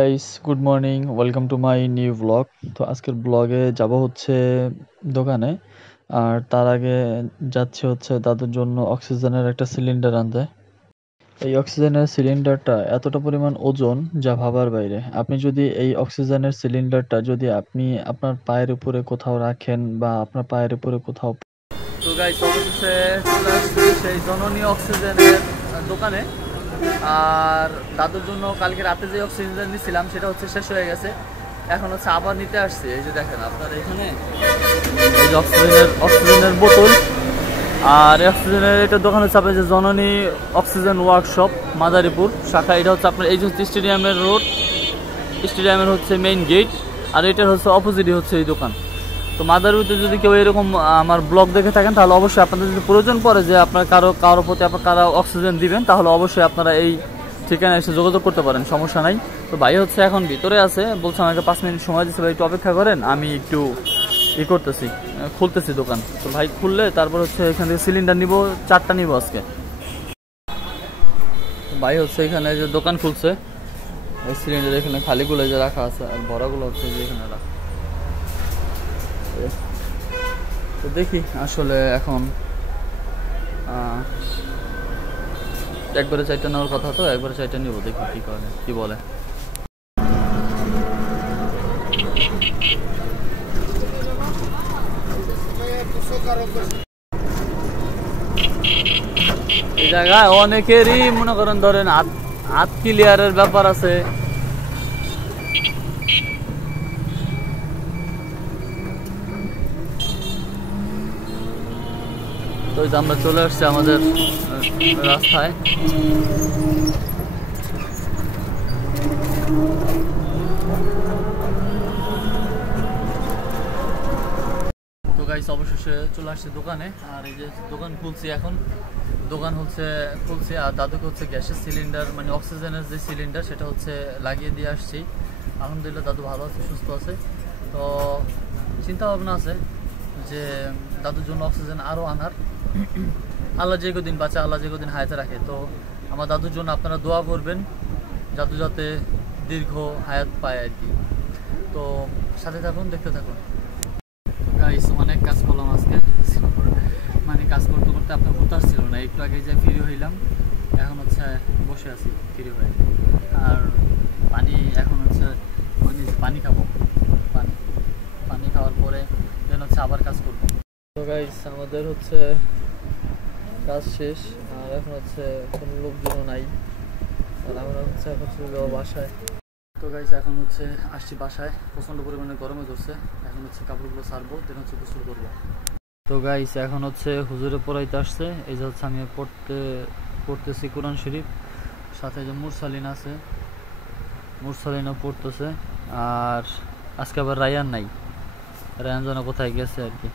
Guys, good morning, welcome to my new blog. তো আজকের ব্লগে যাব হচ্ছে দোকানে। আর তার আগে যাচ্ছে হচ্ছে দাদুর জন্য অক্সিজেনের একটা সিলিন্ডার আনতে। এই অক্সিজেনের সিলিন্ডারটা এতটা পরিমাণ ওজন যা ভাবার বাইরে। আপনি যদি এই অক্সিজেনের সিলিন্ডারটা যদি আপনি আপনার পায়ের উপরে কোথাও রাখেন বা আপনার পায়ের উপরে কোথাও, তো গাইস অবশেষে চলে আসছি সেই জননী অক্সিজেনের দোকানে। আর দাদুর জন্য কালকে রাতে যে অক্সিজেন নিয়েছিলাম সেটা হচ্ছে শেষ হয়ে গেছে। এখন হচ্ছে আবার নিতে আসছি। এই যে দেখেন আপনার এখানে এই যে অক্সিজেনের বোতল। আর অক্সিজেনের এটা দোকান হচ্ছে আপনার যে জননী অক্সিজেন ওয়ার্কশপ মাদারীপুর শাখা। এটা হচ্ছে আপনার এই যে স্টেডিয়ামের রোড, স্টেডিয়ামের হচ্ছে মেইন গেট। আর এটার হচ্ছে অপোজিটই হচ্ছে এই দোকান। তো মাদারীপুরে যদি কেউ এরকম আমার ব্লগ দেখে থাকেন তাহলে অবশ্যই আপনাদের যদি প্রয়োজন পড়ে যে আপনার কারো প্রতি আপনার কারো অক্সিজেন দিবেন তাহলে অবশ্যই আপনারা এই ঠিকানায় এসে যোগাযোগ করতে পারেন, সমস্যা নাই। তো ভাই হচ্ছে এখন ভিতরে আছে, বলছে আমাকে 5 মিনিট সময় দিচ্ছে, ভাই একটু অপেক্ষা করেন, আমি একটু করতেছি, খুলতেছি দোকান। তো ভাই খুললে তারপর হচ্ছে এখান থেকে সিলিন্ডার নিব, 4টা নিব আজকে। ভাই হচ্ছে এখানে যে দোকান খুলছে, এই সিলিন্ডার এখানে খালিগুলো যে রাখা আছে আর ভরাগুলো হচ্ছে যে এখানে রাখা। তো দেখি আসলে এখন একবারে 4টা নেওয়ার কথা, তো একবারে 4টা নিব, দেখি কি করে কি বলে। এই জায়গায় অনেকেরই মনে করেন ধরেন হাত ক্লিয়ারের ব্যাপার আছে। তো আমরা চলে আসছি আমাদের রাস্তায়। তো গাইস অবশেষে চলে আসছে দোকানে। আর এই যে দোকান খুলছি এখন, দোকান হচ্ছে খুলছি। আর দাদুকে হচ্ছে গ্যাসের সিলিন্ডার মানে অক্সিজেনের যে সিলিন্ডার সেটা হচ্ছে লাগিয়ে দিয়ে আসছি। আলহামদুলিল্লাহ দাদু ভালো আছে, সুস্থ আছে। তো চিন্তা ভাবনা আছে যে দাদুর জন্য অক্সিজেন আরও আনার। আল্লাহ যে কদিন বাঁচা, আল্লাহ যে কদিন হায়াতে রাখে। তো আমার দাদুর জন্য আপনারা দোয়া করবেন, দাদু যাতে দীর্ঘ হায়াত পায় আর কি। তো সাথে থাকুন, দেখতে থাকুন। গাইস অনেক কাজ করলাম আজকে, মানে কাজ করতে করতে আপনার হুতাশ ছিল না। একটু আগে যে ফ্রি হইলাম, এখন হচ্ছে বসে আছি ফ্রি হয়ে। আর পানি এখন হচ্ছে পানি খাবো, পানি খাওয়ার পরে দেন হচ্ছে আবার কাজ করবো। তো গাইস আমাদের হচ্ছে কাজ শেষ, আর এখন হচ্ছে কোনো লোকজনও নাই। আর আমরা হচ্ছে এখন চলে যাবো বাসায়। তো গাইস এখন হচ্ছে আসছি বাসায়, প্রচণ্ড পরিমাণে গরমে ধরছে। এখন হচ্ছে কাপড়গুলো ছাড়বো, দেন হচ্ছে গোসল করবো। তো গাইস এখন হচ্ছে হুজুরে পড়াইতে আসছে। এই যে হচ্ছে আমি পড়তেছি কোরআন শরীফ, সাথে যে মুরসালিন আছে, মুরসালিনও পড়তেছে। আর আজকে আবার রায়ান নাই, রায়ান যেন কোথায় গেছে আর কি।